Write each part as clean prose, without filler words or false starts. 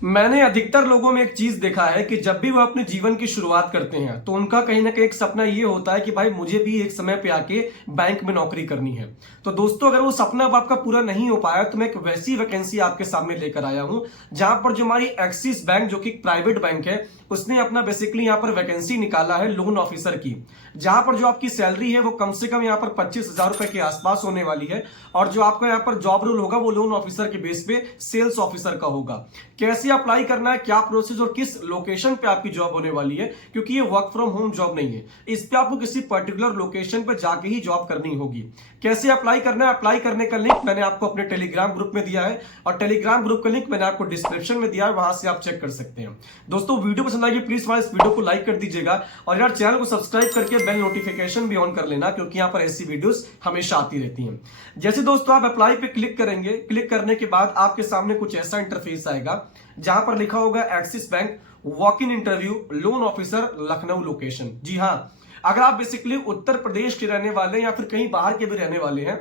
मैंने अधिकतर लोगों में एक चीज देखा है कि जब भी वो अपने जीवन की शुरुआत करते हैं तो उनका कहीं ना कहीं एक सपना ये होता है कि भाई मुझे भी एक समय पे आके बैंक में नौकरी करनी है। तो दोस्तों, अगर वो सपना अब आपका पूरा नहीं हो पाया तो मैं एक वैसी वैकेंसी आपके सामने लेकर आया हूं जहां पर जो हमारी एक्सिस बैंक, जो कि प्राइवेट बैंक है, उसने अपना बेसिकली यहाँ पर वैकेंसी निकाला है लोन ऑफिसर की, जहां पर जो आपकी सैलरी है वो कम से कम यहाँ पर 25,000 रुपए के आसपास होने वाली है। और जो आपका यहाँ पर जॉब रोल होगा वो लोन ऑफिसर के बेस पे सेल्स ऑफिसर का होगा। कैसे अप्लाई करना है, क्या प्रोसेस और किस लोकेशन पे आपकी जॉब होने वाली है, क्योंकि ये वर्क फ्रॉम होम जॉब नहीं है, इस पे आपको किसी पर्टिकुलर लोकेशन पे जाके ही जॉब करनी होगी। कैसे अप्लाई करना है, अप्लाई करने का लिंक मैंने आपको अपने टेलीग्राम ग्रुप में दिया है और टेलीग्राम ग्रुप का लिंक मैंने आपको डिस्क्रिप्शन में दिया है, वहां से आप चेक कर सकते हैं। दोस्तों, वीडियो पसंद आएगी प्लीज हमारे इस वीडियो को लाइक कर दीजिएगा और यार चैनल को सब्सक्राइब करके बेल नोटिफिकेशन भी ऑन कर लेना, क्योंकि यहाँ पर ऐसी वीडियोस हमेशा आती रहती हैं। जैसे दोस्तों आप अप्लाई पे क्लिक करेंगे, क्लिक करने के बाद आपके सामने कुछ ऐसा इंटरफेस आएगा जहां पर लिखा होगा Axis bank walk in interview loan officer Lucknow location. जी हां, अगर आप बेसिकली उत्तर प्रदेश के रहने वाले हैं या फिर कहीं बाहर के भी रहने वाले हैं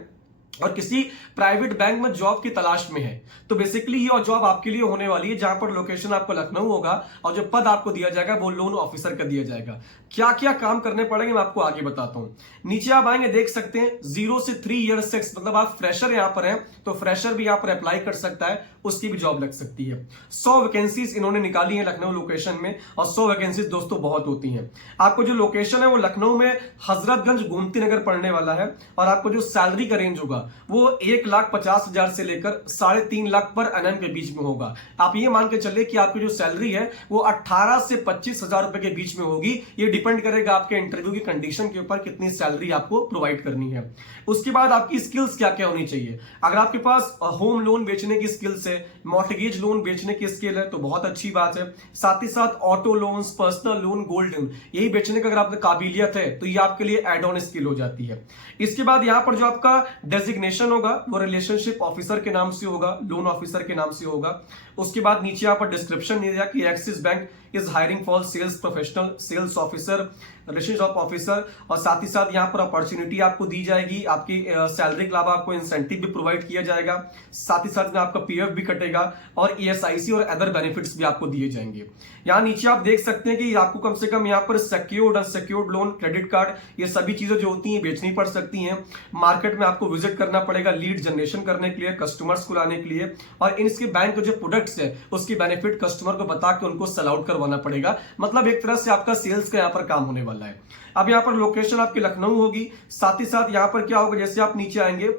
और किसी प्राइवेट बैंक में जॉब की तलाश में है तो बेसिकली ये जॉब आपके लिए होने वाली है, जहां पर लोकेशन आपको लखनऊ होगा और जो पद आपको दिया जाएगा वो लोन ऑफिसर का दिया जाएगा। क्या क्या काम करने पड़ेंगे मैं आपको आगे बताता हूं। नीचे आप आएंगे, देख सकते हैं 0 से 3 ईयर 6, मतलब आप फ्रेशर यहां पर हैं तो फ्रेशर भी यहां पर अप्लाई कर सकता है, उसकी भी जॉब लग सकती है। 100 वैकेंसीज इन्होंने निकाली है लखनऊ लोकेशन में और 100 वैकेंसीज दोस्तों बहुत होती हैं। आपको जो लोकेशन है वो लखनऊ में हजरतगंज गोमती नगर पड़ने वाला है और आपको जो सैलरी का रेंज होगा वो 1,50,000 से लेकर 3.5 लाख पर एनएम के बीच में होगा। आप ये मान के चलिए कि आपकी जो सैलरी है वो 18 से 25,000 रुपए के बीच में होगी। ये डिपेंड करेगा आपके इंटरव्यू की कंडीशन के ऊपर कितनी सैलरी आपको प्रोवाइड करनी है। उसके बाद आपकी स्किल्स क्या क्या होनी चाहिए। अगर आपके पास होम लोन बेचने की स्किल्स है, मॉर्टगेज लोन बेचने की स्किल है तो बहुत अच्छी बात है। साथ ही साथ auto loans, personal loan, gold loan, यही बेचने का अगर आपकी काबिलियत है तो ये आपके लिए एड ऑन स्किल हो जाती है। इसके बाद यहां पर जो आपका डेजिग्नेशन होगा वो रिलेशनशिप ऑफिसर के नाम से होगा, लोन ऑफिसर के नाम से होगा। उसके बाद नीचे यहाँ पर डिस्क्रिप्शन दिया कि Axis bank is hiring for sales professional, sales officer, relationship officer, और साथ ही साथ यहाँ पर अपॉर्चुनिटी आपको दी जाएगी, आपकी सैलरी के अलावा आपको इंसेंटिव भी प्रोवाइड किया जाएगा, साथ ही साथ में आपका पीएफ भी कटेगा और ईएसआईसी और अदर बेनिफिट्स भी आपको दिए जाएंगे। यहाँ नीचे आप देख सकते हैं कि आपको कम से कम यहाँ पर secured, unsecured loan, credit card, ये सभी चीजें जो होती हैं बेचनी पड़ सकती हैं। मार्केट में आपको विजिट करना पड़ेगा लीड जनरेशन करने के लिए, कस्टमर्स को लाने के लिए, और इसके बैंक के जो प्रोडक्ट्स है उसकी बेनिफिट कस्टमर को बता के उनको सेल आउट करवाना पड़ेगा। मतलब एक तरह से आपका सेल्स का यहाँ पर काम होने वाला है। अब यहाँ पर लोकेशन आपकी लखनऊ होगी। साथ ही साथ यहाँ पर क्या होगा, जैसे आप नीचे आएंगे,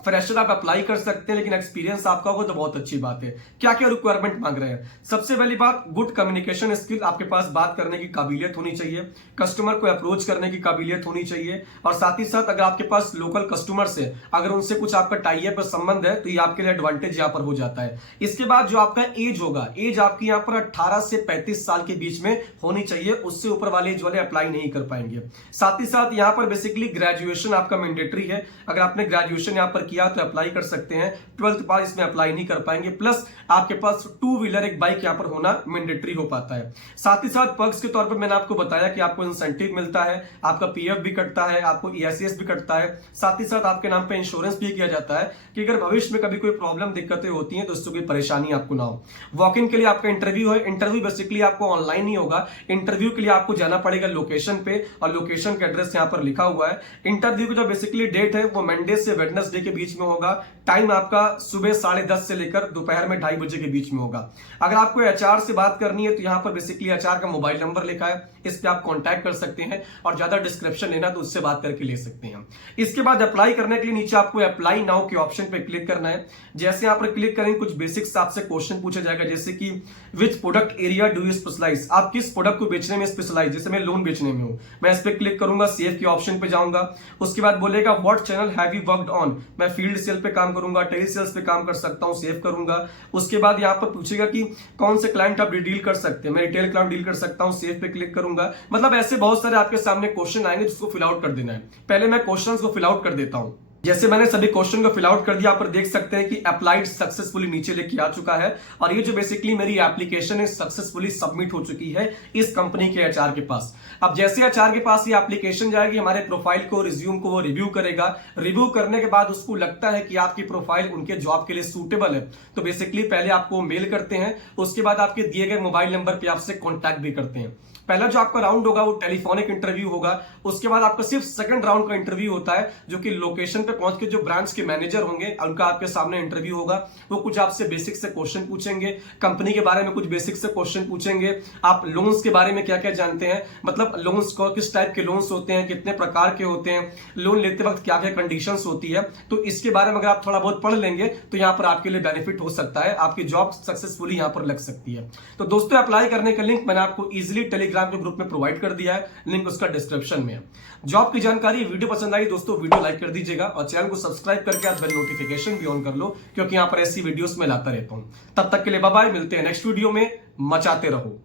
फ्रेशर आप अप्लाई कर सकते हैं लेकिन एक्सपीरियंस आपका होगा तो बहुत अच्छी बात है। क्या क्या रिक्वायरमेंट मांग रहे हैं। सबसे पहली बात, गुड कम्युनिकेशन स्किल, आपके पास बात करने की काबिलियत होनी चाहिए, कस्टमर को अप्रोच करने की काबिलियत होनी चाहिए, और साथ ही साथ अगर आपके पास लोकल कस्टमर्स है, अगर उनसे कुछ आपका टाई अप संबंध है तो ये आपके लिए एडवांटेज यहाँ पर हो जाता है। इसके बाद जो आपका एज होगा, एज आपकी यहाँ पर 18 से 35 साल के बीच में होनी चाहिए, उससे ऊपर वाले एज वाले अप्लाई नहीं कर पाएंगे। साथ ही साथ यहाँ पर बेसिकली ग्रेजुएशन आपका मैंडेटरी है, अगर आपने ग्रेजुएशन यहाँ पर किया तो अप्लाई कर सकते हैं, 12th पास इसमें अप्लाई नहीं कर पाएंगे। प्लस आपके पास 2 व्हीलर, एक बाइक यहाँ पर होना मैंडेटरी हो पाता है। साथ ही साथ पर्क्स के तौर पर मैंने आपको बताया कि आपको इंसेंटिव मिलता है, आपका पीएफ भी कटता है, आपको ईएसएस भी कटता है, साथ ही साथ आपके नाम पे इंश्योरेंस भी किया जाता है कि अगर भविष्य में कभी कोई प्रॉब्लम, दिक्कतें होती हैं तो उससे कोई परेशानी आपको ना हो। वॉक इन के लिए आपका इंटरव्यू है, इंटरव्यू बेसिकली आपको ऑनलाइन ही होगा। इंटरव्यू के लिए आपको जाना पड़ेगा लोकेशन पे और लोकेशन का एड्रेस यहाँ पर लिखा हुआ है। इंटरव्यू की जो बेसिकली डेट है वो मंडे से वेडनेसडे के बीच में होगा। टाइम आपका सुबह 10:30 से लेकर दोपहर में 2:30 बजे के बीच में होगा। अगर आपको एचआर से बात करनी है तो यहाँ पर बेसिकली एचआर का मोबाइल नंबर लिखा है, इस पे आप कांटेक्ट कर सकते हैं और ज्यादा डिस्क्रिप्शन लेना तो उससे बात करके ले सकते हैं। इसके बाद अप्लाई करने के लिए नीचे आपको अप्लाई नाउ के ऑप्शन पे क्लिक करना है। जैसे यहाँ पर क्लिक करेंगे कुछ बेसिक्स आपसे क्वेश्चन पूछा जाएगा, जैसे कि which product area do you specialise, आप किस प्रोडक्ट को बेचने में स्पेशलाइज, जैसे मैं लोन बेचने में हूं, मैं इस पे क्लिक करूंगा, सेव के ऑप्शन पे जाऊंगा। उसके बाद बोलेगा what channel have you worked on, मैं फील्ड सेल पे काम करूंगा, टेली सेल्स पे काम कर सकता हूं, सेव करूंगा। उसके बाद यहाँ पर पूछेगा कि कौन से क्लाइंट आप डील कर सकते हैं, मैं रिटेल क्लाइंट डील कर सकता हूं, सेव पे क्लिक करूंगा। मतलब ऐसे बहुत सारे आपके सामने क्वेश्चन आएंगे जिसको फिल आउट कर देना है। पहले मैं क्वेश्चंस को फिल आउट कर देता हूं। जैसे मैंने सभी क्वेश्चन को फिल आउट कर दिया, आप देख सकते हैं कि अप्लाइड सक्सेसफुली नीचे लेके आ चुका है और ये जो बेसिकली मेरी एप्लीकेशन है सक्सेसफुली सबमिट हो चुकी है इस कंपनी के एचआर के पास। अब जैसे एचआर के पास ये एप्लीकेशन जाएगी, हमारे प्रोफाइल को, रिज्यूम को वो रिव्यू करेगा। रिव्यू करने के बाद उसको लगता है कि आपकी प्रोफाइल उनके जॉब के लिए सूटेबल है, तो बेसिकली पहले आपको मेल करते हैं, उसके बाद आपके दिए गए मोबाइल नंबर पर आपसे कॉन्टैक्ट भी करते हैं। पहला जो आपका राउंड होगा वो टेलीफोनिक इंटरव्यू होगा, उसके बाद आपका सिर्फ सेकंड राउंड का इंटरव्यू होता है जो कि लोकेशन पे पहुंच के जो ब्रांच के मैनेजर होंगे उनका आपके सामने इंटरव्यू होगा। वो कुछ आपसे बेसिक से क्वेश्चन पूछेंगे, कंपनी के बारे में कुछ बेसिक से क्वेश्चन पूछेंगे, आप लोन्स के बारे में क्या क्या जानते हैं, मतलब लोन्स को किस टाइप के लोन्स होते हैं, कितने प्रकार के होते हैं, लोन लेते वक्त क्या क्या कंडीशंस होती है, तो इसके बारे में अगर आप थोड़ा बहुत पढ़ लेंगे तो यहाँ पर आपके लिए बेनिफिट हो सकता है, आपकी जॉब सक्सेसफुली यहाँ पर लग सकती है। तो दोस्तों अप्लाई करने का लिंक मैंने आपको इजिली टेलीग्राम के ग्रुप में प्रोवाइड कर दिया है, लिंक उसका डिस्क्रिप्शन में है। जॉब की जानकारी, वीडियो पसंद आई दोस्तों वीडियो लाइक कर दीजिएगा और चैनल को सब्सक्राइब करके आप बेल नोटिफिकेशन भी ऑन कर लो, क्योंकि यहां पर ऐसी वीडियोस में लाता रहता हूं। तब तक के लिए बाय बाय, मिलते हैं नेक्स्ट वीडियो में, मचाते रहो।